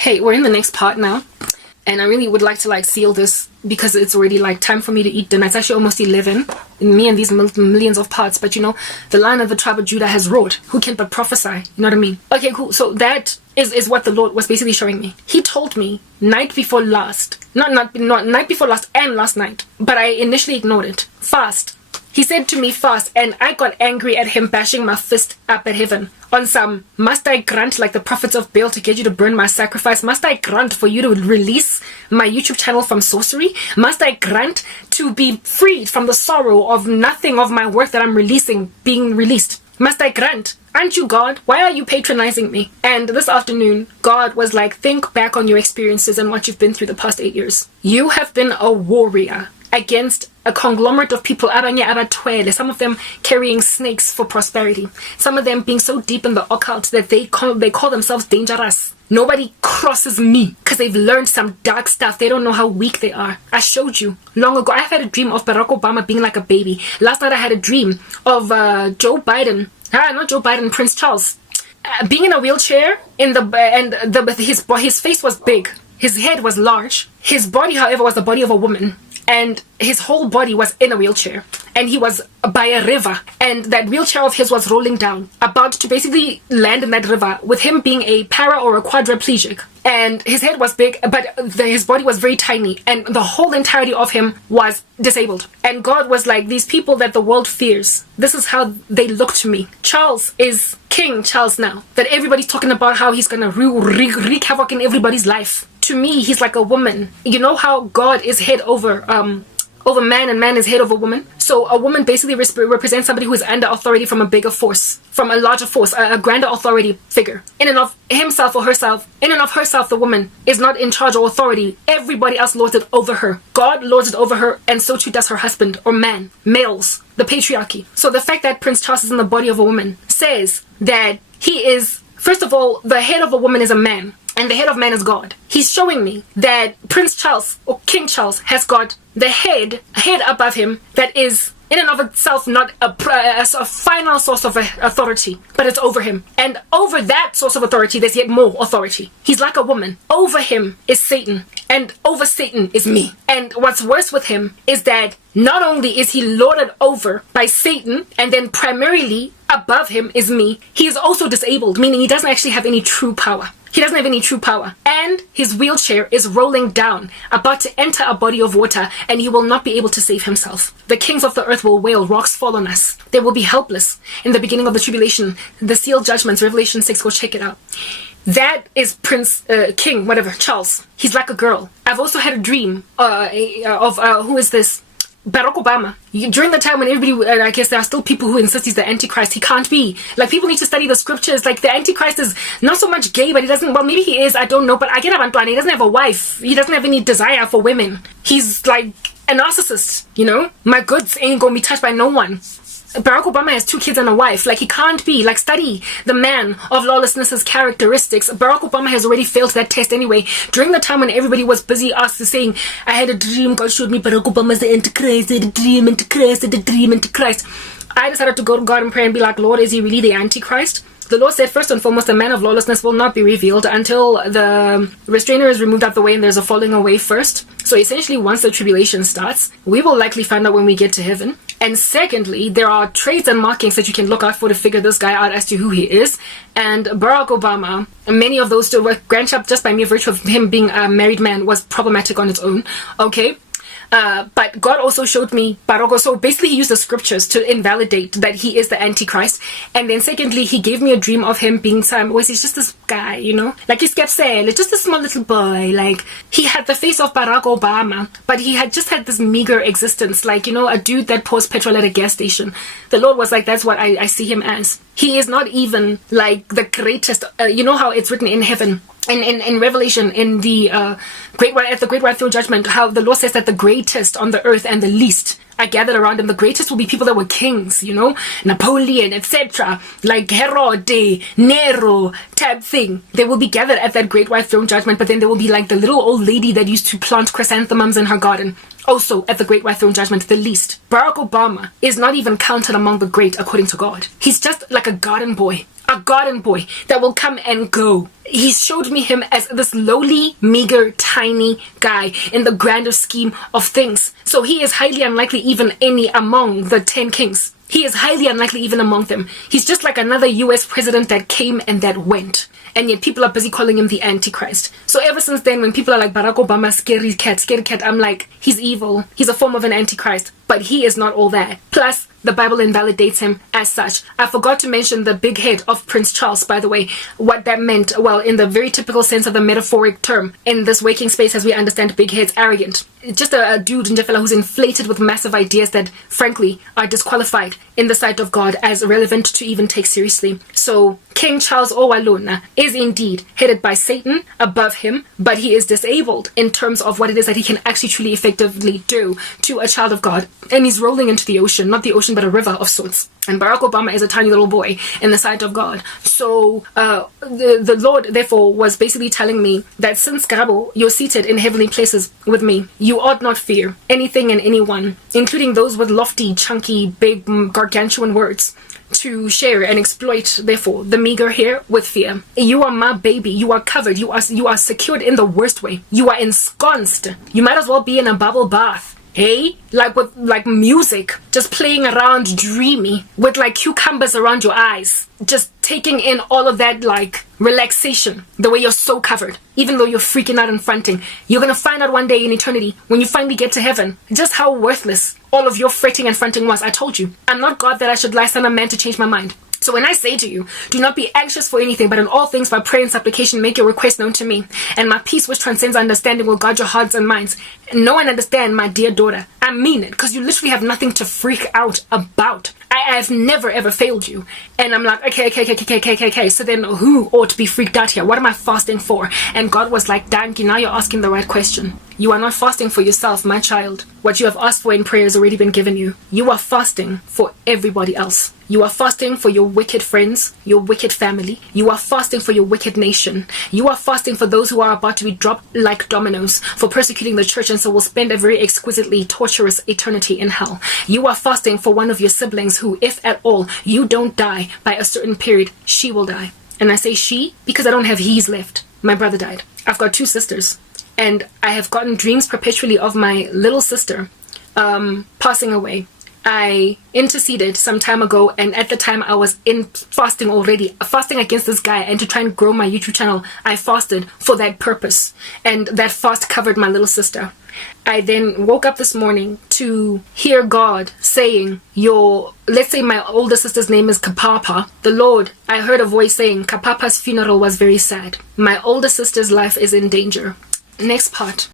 Hey, we're in the next part now, and I really would like to seal this because it's already time for me to eat dinner. It's actually almost 11 in me and these millions of parts, but the Lion of the tribe of Judah has roared. Who can but prophesy? You know what I mean? Okay, cool. So that is what the Lord was basically showing me. He told me night before last, not night before last and last night, but I initially ignored it. Fast. He said to me, fast, and I got angry at him, bashing my fist up at heaven. On some, must I grant like the prophets of Baal to get you to burn my sacrifice? Must I grant for you to release my YouTube channel from sorcery? Must I grant to be freed from the sorrow of nothing of my work that I'm releasing being released? Must I grant? Aren't you God? Why are you patronizing me? And this afternoon, God was like, think back on your experiences and what you've been through the past 8 years. You have been a warrior against a conglomerate of people, some of them carrying snakes for prosperity, some of them being so deep in the occult that they call themselves dangerous. Nobody crosses me because they've learned some dark stuff. They don't know how weak they are. I showed you long ago. I've had a dream of Barack Obama being like a baby. Last night I had a dream of Joe Biden, not Joe Biden, Prince Charles, being in a wheelchair his face was big, his head was large, his body however was the body of a woman, and his whole body was in a wheelchair, and he was by a river, and that wheelchair of his was rolling down, about to basically land in that river, with him being a para or a quadriplegic. And his head was big, but his body was very tiny, and the whole entirety of him was disabled. And God was like, these people that the world fears, this is how they look to me. Charles is King Charles now, that everybody's talking about how he's gonna wreak havoc in everybody's life. To me, he's like a woman. You know how God is head over man and man is head over woman? So a woman basically represents somebody who is under authority from a bigger force, from a larger force, a grander authority figure. In and of himself or herself, in and of herself, the woman is not in charge or authority. Everybody else lords it over her. God lords it over her, and so too does her husband or man, males, the patriarchy. So the fact that Prince Charles is in the body of a woman says that he is, first of all, the head of a woman is a man, and the head of man is God. He's showing me that Prince Charles or King Charles has got the head above him that is in and of itself not a final source of authority, but it's over him. And over that source of authority, there's yet more authority. He's like a woman. Over him is Satan, and over Satan is me. And what's worse with him is that not only is he lorded over by Satan, and then primarily above him is me, he is also disabled, meaning he doesn't actually have any true power. He doesn't have any true power. And his wheelchair is rolling down, about to enter a body of water, and he will not be able to save himself. The kings of the earth will wail, rocks fall on us. They will be helpless in the beginning of the tribulation. The sealed judgments, Revelation 6, go check it out. That is Prince, King, whatever, Charles. He's like a girl. I've also had a dream of who is this? Barack Obama. During the time when everybody, I guess there are still people who insist he's the Antichrist. He can't be. People need to study the scriptures. The Antichrist is not so much gay, but he doesn't, well, maybe he is, I don't know, but I get Abantwana. He doesn't have a wife. He doesn't have any desire for women. He's like a narcissist, My goods ain't gonna be touched by no one. Barack Obama has 2 kids and a wife. He can't be. Study the man of lawlessness's characteristics. Barack Obama has already failed that test anyway. During the time when everybody was busy saying, I had a dream, God showed me Barack Obama's the Antichrist, I had a dream, Antichrist, I had a dream, Antichrist. I decided to go to God and pray and be like, Lord, is he really the Antichrist? The Lord said, first and foremost, the man of lawlessness will not be revealed until the restrainer is removed out the way and there's a falling away first. So essentially, once the tribulation starts, we will likely find out when we get to heaven. And secondly, there are traits and markings that you can look out for to figure this guy out as to who he is. And Barack Obama, many of those to work, grandchild, just by mere virtue of him being a married man, was problematic on its own. Okay. But God also showed me Barack. So basically he used the scriptures to invalidate that he is the Antichrist. And then secondly, he gave me a dream of him being he's just this guy, he's kept saying, just a small little boy. He had the face of Barack Obama, but he had just had this meager existence, a dude that pours petrol at a gas station. The Lord was like, that's what I see him as. He is not even the greatest, how it's written in heaven. In Revelation, in the great white throne judgment, how the Lord says that the greatest on the earth and the least are gathered around him. The greatest will be people that were kings, Napoleon, etc., like Herod, Nero type thing. They will be gathered at that great white throne judgment, but then there will be the little old lady that used to plant chrysanthemums in her garden. Also at the great white throne judgment, the least. Barack Obama is not even counted among the great according to God. He's just like a garden boy, a garden boy that will come and go. He showed me him as this lowly, meager, tiny guy in the grander scheme of things. So he is highly unlikely even any among the 10 kings. He is highly unlikely even among them. He's just like another US president that came and that went. And yet people are busy calling him the Antichrist. So ever since then, when people are like, Barack Obama, scary cat, I'm like, he's evil. He's a form of an Antichrist. But he is not all that. Plus, the Bible invalidates him as such. I forgot to mention the big head of Prince Charles, by the way. What that meant, well, in the very typical sense of the metaphoric term, in this waking space as we understand big heads, arrogant. Just a dude in Jeffela who's inflated with massive ideas that, frankly, are disqualified in the sight of God as relevant to even take seriously. So, King Charles Owalona is indeed headed by Satan above him, but he is disabled in terms of what it is that he can actually truly effectively do to a child of God. And he's rolling into the ocean, not the ocean, but a river of sorts. And Barack Obama is a tiny little boy in the sight of God. So the Lord, therefore, was basically telling me that since, Garabo, you're seated in heavenly places with me, you ought not fear anything and anyone, including those with lofty, chunky, big, gargantuan words, to share and exploit, therefore, the meager here with fear. You are my baby. You are covered. You are secured in the worst way. You are ensconced. You might as well be in a bubble bath. Hey, like with like music, just playing around dreamy with like cucumbers around your eyes, just taking in all of that like relaxation, the way you're so covered, even though you're freaking out and fronting. You're gonna find out one day in eternity when you finally get to heaven just how worthless all of your fretting and fronting was. I told you, I'm not God that I should lie son of man to change my mind. So when I say to you, do not be anxious for anything, but in all things by prayer and supplication make your request known to me, and my peace which transcends understanding will guard your hearts and minds. Know and understand, my dear daughter. I mean it, because you literally have nothing to freak out about. I have never ever failed you. And I'm like, okay. So then who ought to be freaked out here? What am I fasting for? And God was like, Danki, now you're asking the right question. You are not fasting for yourself, my child. What you have asked for in prayer has already been given you. You are fasting for everybody else. You are fasting for your wicked friends, your wicked family. You are fasting for your wicked nation. You are fasting for those who are about to be dropped like dominoes for persecuting the church and so will spend a very exquisitely torturous eternity in hell. You are fasting for one of your siblings who, if at all, you don't die by a certain period, she will die. And I say she because I don't have he's left. My brother died. I've got 2 sisters. And I have gotten dreams perpetually of my little sister passing away. I interceded some time ago, and at the time I was in fasting already, fasting against this guy, and to try and grow my YouTube channel, I fasted for that purpose, and that fast covered my little sister. I then woke up this morning to hear God saying, let's say my older sister's name is Kapapa. The Lord, I heard a voice saying, Kapapa's funeral was very sad. My older sister's life is in danger. Next part.